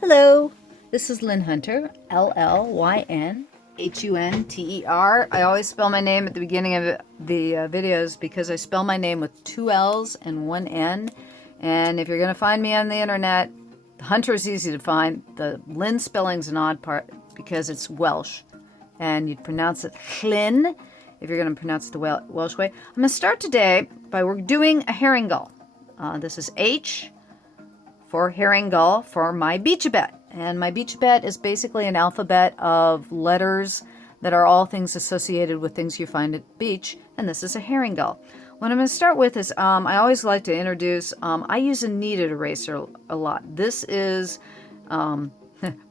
Hello, this is Llyn Hunter, L-L-Y-N-H-U-N-T-E-R. I always spell my name at the beginning of the videos because I spell my name with two L's and one N. And if you're going to find me on the internet, Hunter is easy to find. The Llyn spelling's an odd part because it's Welsh. And you'd pronounce it Llyn if you're going to pronounce it the Welsh way. I'm going to start today by we're doing a herring gull. This is H for herring gull for my beach-a-bet. And my beach-a-bet is basically an alphabet of letters that are all things associated with things you find at the beach, and this is a herring gull. What I'm going to start with is, I always like to introduce, I use a kneaded eraser a lot. This is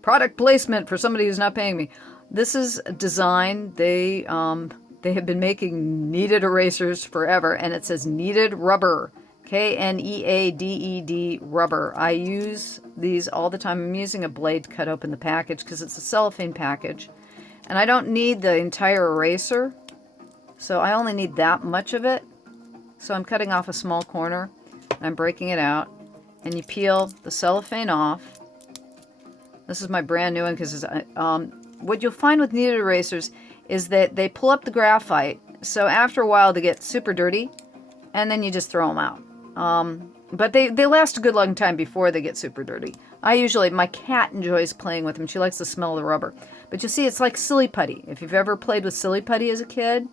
product placement for somebody who's not paying me. This is a design. They have been making kneaded erasers forever, and it says kneaded rubber. K-N-E-A-D-E-D rubber. I use these all the time. I'm using a blade to cut open the package because it's a cellophane package. And I don't need the entire eraser, so I only need that much of it. So I'm cutting off a small corner, and I'm breaking it out. And you peel the cellophane off. This is my brand new one because what you'll find with kneaded erasers is that they pull up the graphite. So after a while they get super dirty, and then you just throw them out. But they last a good long time before they get super dirty. My cat enjoys playing with them. She likes the smell of the rubber. But you see, it's like silly putty. If you've ever played with silly putty as a kid,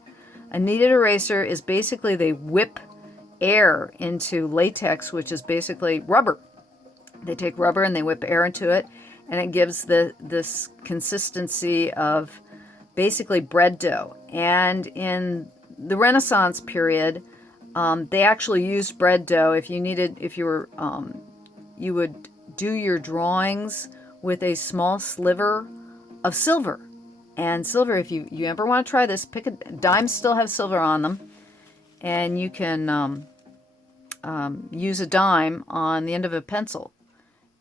a kneaded eraser is basically they whip air into latex, which is basically rubber. They take rubber and they whip air into it, and it gives this consistency of basically bread dough. And in the Renaissance period, they actually used bread dough. You would do your drawings with a small sliver of silver. And silver, if you ever want to try this, dimes still have silver on them, and you can use a dime on the end of a pencil,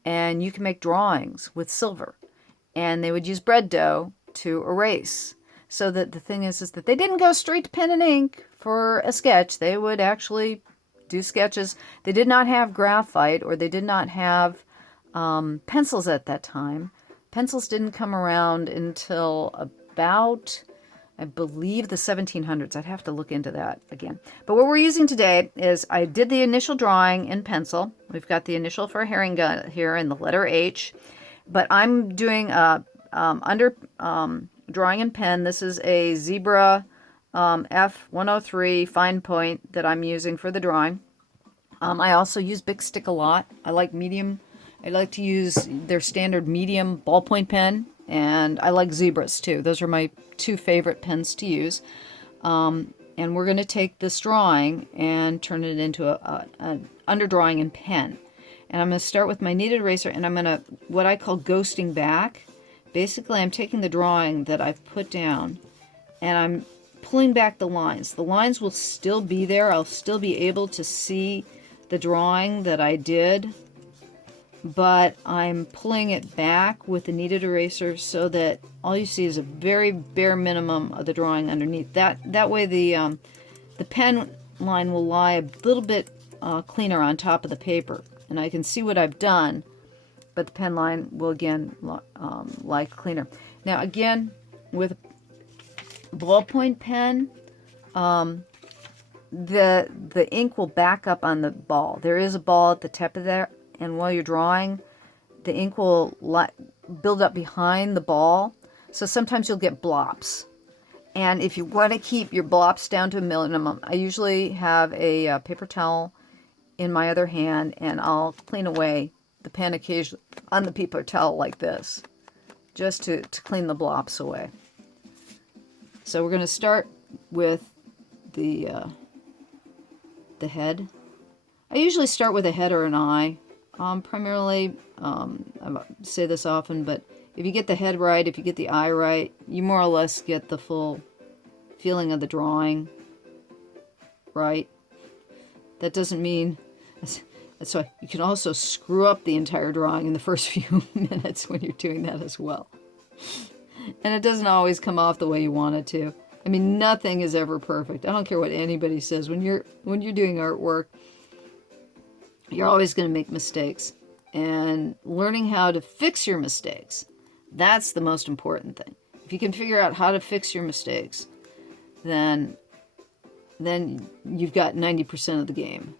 and you can make drawings with silver. And they would use bread dough to erase. So that the thing is that they didn't go straight to pen and ink for a sketch. They would actually do sketches. They did not have graphite, or they did not have pencils at that time. Pencils didn't come around until about, I believe, the 1700s. I'd have to look into that again. But what we're using today is I did the initial drawing in pencil. We've got the initial for a herring gull here in the letter H. But I'm doing drawing in pen. This is a Zebra F103 fine point that I'm using for the drawing. I also use Bic Stick a lot. I like medium. I like to use their standard medium ballpoint pen, and I like Zebras too. Those are my two favorite pens to use. And we're going to take this drawing and turn it into an underdrawing in pen. And I'm going to start with my kneaded eraser, and I'm going to, what I call ghosting back. Basically, I'm taking the drawing that I've put down, and I'm pulling back the lines. The lines will still be there. I'll still be able to see the drawing that I did, but I'm pulling it back with the kneaded eraser so that all you see is a very bare minimum of the drawing underneath. That way the pen line will lie a little bit cleaner on top of the paper, and I can see what I've done, but the pen line will again lie cleaner. Now again, with a ballpoint pen, the ink will back up on the ball. There is a ball at the tip of there, and while you're drawing, the ink will build up behind the ball, so sometimes you'll get blops. And if you want to keep your blops down to a minimum, I usually have a paper towel in my other hand, and I'll clean away the pen occasionally on the paper towel like this, just to clean the blops away. So we're going to start with the head. I usually start with a head or an eye. Primarily, I say this often, but if you get the head right, if you get the eye right, you more or less get the full feeling of the drawing right. That doesn't mean... So you can also screw up the entire drawing in the first few minutes when you're doing that as well. And it doesn't always come off the way you want it to. I mean, nothing is ever perfect. I don't care what anybody says. When you're doing artwork, you're always going to make mistakes. and learning how to fix your mistakes. That's the most important thing. If you can figure out how to fix your mistakes, then you've got 90% of the game.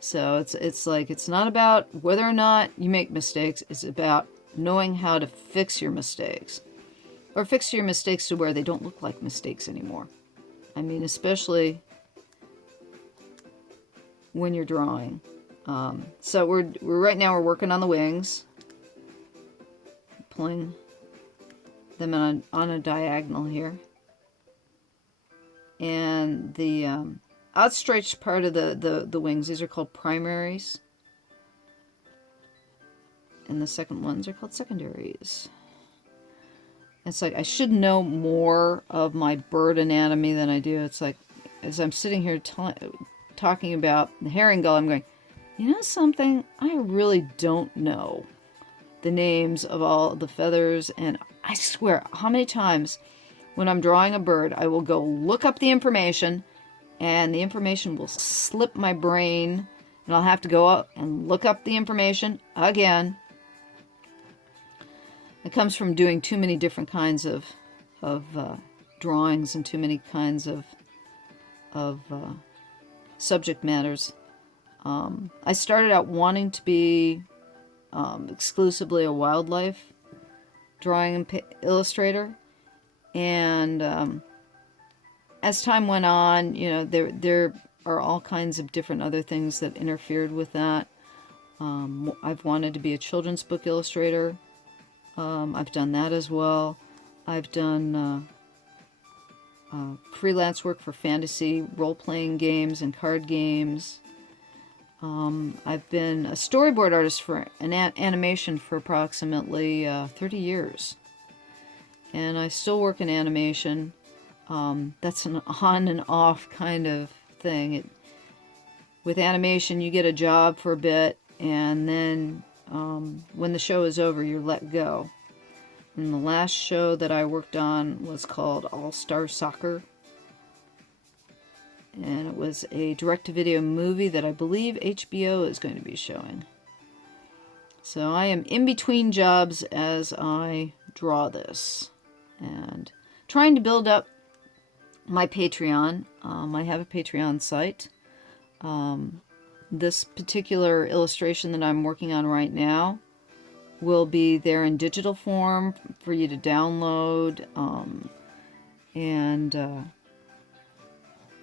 So it's like, it's not about whether or not you make mistakes, it's about knowing how to fix your mistakes. Or fix your mistakes to where they don't look like mistakes anymore. I mean, especially when you're drawing. So we're right now we're working on the wings. Pulling them on a diagonal here. And the outstretched part of the wings, these are called primaries. And the second ones are called secondaries. It's like, I should know more of my bird anatomy than I do. It's like, as I'm sitting here talking about the herring gull, I'm going, you know something? I really don't know the names of all the feathers. And I swear, how many times when I'm drawing a bird, I will go look up the information, and the information will slip my brain, and I'll have to go up and look up the information again. It comes from doing too many different kinds of drawings and too many kinds of subject matters. I started out wanting to be exclusively a wildlife drawing and illustrator, and as time went on, you know, there are all kinds of different other things that interfered with that. I've wanted to be a children's book illustrator. I've done that as well. I've done freelance work for fantasy role-playing games and card games. I've been a storyboard artist for an animation for approximately 30 years. And I still work in animation. That's an on and off kind of thing. With animation, you get a job for a bit, and then when the show is over, you're let go. And the last show that I worked on was called All-Star Soccer. And it was a direct-to-video movie that I believe HBO is going to be showing. So I am in between jobs as I draw this. And trying to build up my Patreon. I have a Patreon site. This particular illustration that I'm working on right now will be there in digital form for you to download.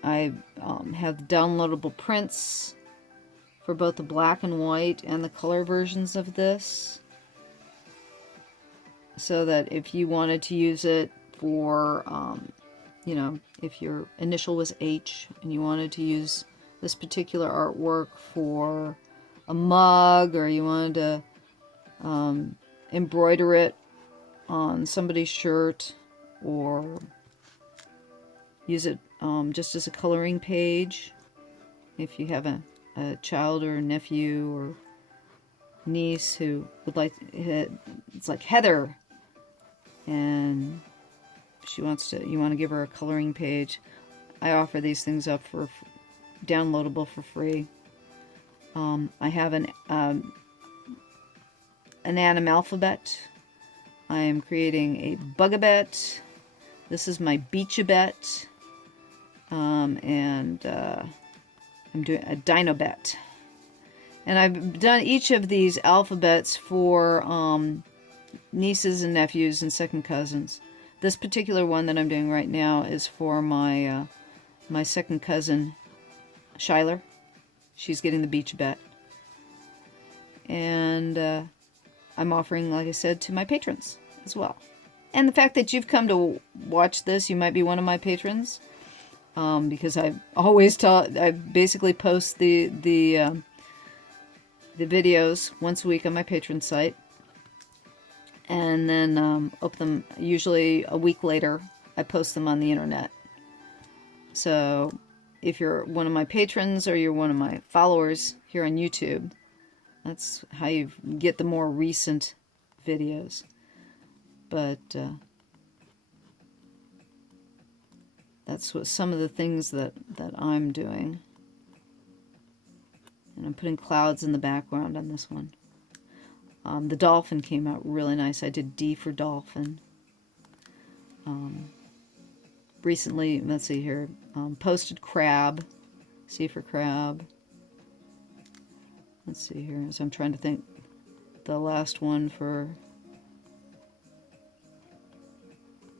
I have downloadable prints for both the black and white and the color versions of this, so that if you wanted to use it for, you know, if your initial was H and you wanted to use this particular artwork for a mug, or you wanted to embroider it on somebody's shirt, or use it just as a coloring page if you have a child or a nephew or niece who would like, it's like Heather, and she wants to, you want to give her a coloring page. I offer these things up for downloadable for free. I have an animalphabet. I am creating a bugabet. This is my beachabet. And I'm doing a dinobet. And I've done each of these alphabets for nieces and nephews and second cousins. This particular one that I'm doing right now is for my my second cousin, Shyler. She's getting the beachabet. And I'm offering, like I said, to my patrons as well. And the fact that you've come to watch this, you might be one of my patrons. Because I always I basically post the videos once a week on my patron site, and then open them usually a week later. I post them on the internet. So if you're one of my patrons or you're one of my followers here on YouTube, that's how you get the more recent videos. But that's what some of the things that I'm doing. And I'm putting clouds in the background on this one. The dolphin came out really nice. I did D for dolphin. Recently, let's see here, posted crab, C for crab. Let's see here, so I'm trying to think. The last one for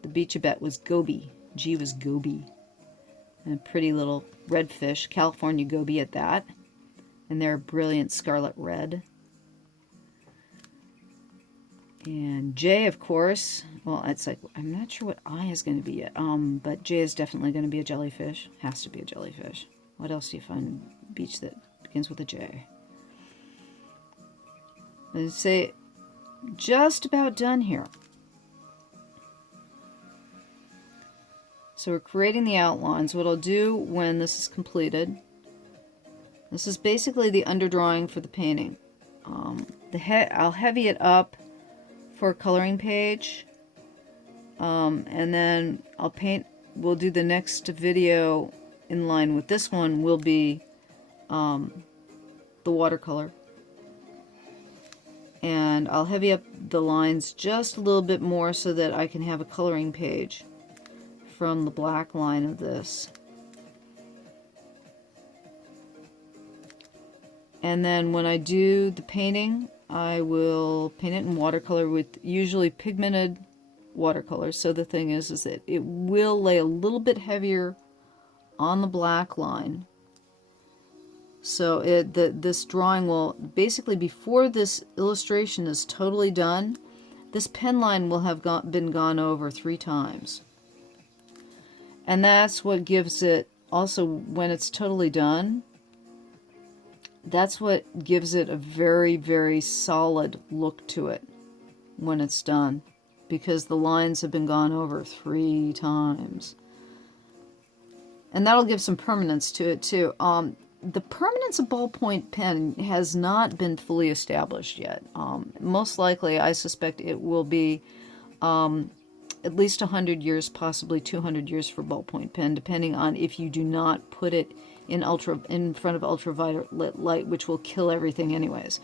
the beach I bet was goby. G was goby. And a pretty little redfish, California goby at that. And they're brilliant scarlet red. And J, of course, well, it's like, I'm not sure what I is going to be yet, but J is definitely going to be a jellyfish. Has to be a jellyfish. What else do you find in a beach that begins with a J? I'd say just about done here. So we're creating the outlines. What I'll do when this is completed, this is basically the underdrawing for the painting. I'll heavy it up for a coloring page, and then I'll paint. We'll do the next video in line with this one will be the watercolor, and I'll heavy up the lines just a little bit more so that I can have a coloring page from the black line of this. And then when I do the painting, I will paint it in watercolor with usually pigmented watercolor. So the thing is that it will lay a little bit heavier on the black line. So this drawing will basically, before this illustration is totally done, this pen line will have been gone over 3 times. And that's what gives it, also when it's totally done, that's what gives it a very, very solid look to it when it's done, because the lines have been gone over 3 times. And that'll give some permanence to it too. The permanence of ballpoint pen has not been fully established yet. Most likely, I suspect it will be at least 100 years, possibly 200 years for ballpoint pen, depending on if you do not put it in front of ultraviolet light, which will kill everything anyways.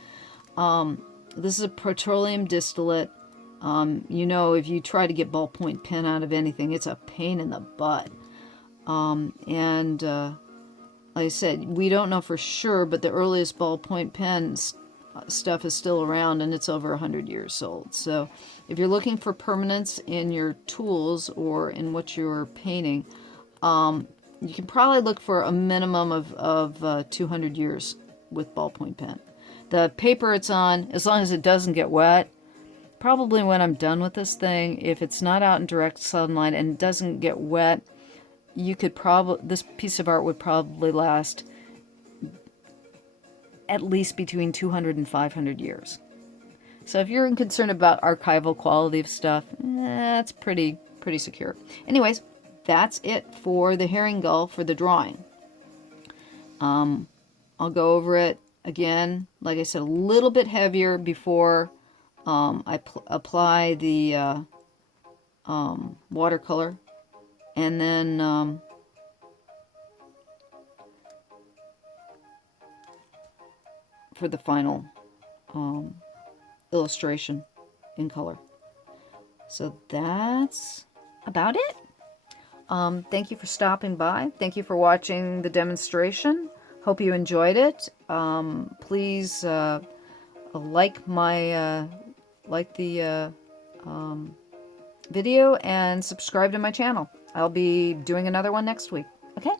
This is a petroleum distillate. You know, if you try to get ballpoint pen out of anything, it's a pain in the butt. Like I said, we don't know for sure, but the earliest ballpoint pen stuff is still around, and it's over 100 years old. So if you're looking for permanence in your tools or in what you're painting, you can probably look for a minimum of 200 years with ballpoint pen. The paper it's on, as long as it doesn't get wet, probably when I'm done with this thing, if it's not out in direct sunlight and it doesn't get wet, you could this piece of art would probably last at least between 200 and 500 years. So if you're concerned about archival quality of stuff, that's pretty secure. Anyways, that's it for the herring gull for the drawing. I'll go over it again, like I said, a little bit heavier before I apply the watercolor. And then for the final illustration in color. So that's about it. Thank you for stopping by. Thank you for watching the demonstration. Hope you enjoyed it. Please like the video and subscribe to my channel. I'll be doing another one next week. Okay?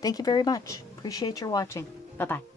Thank you very much. Appreciate your watching. Bye-bye.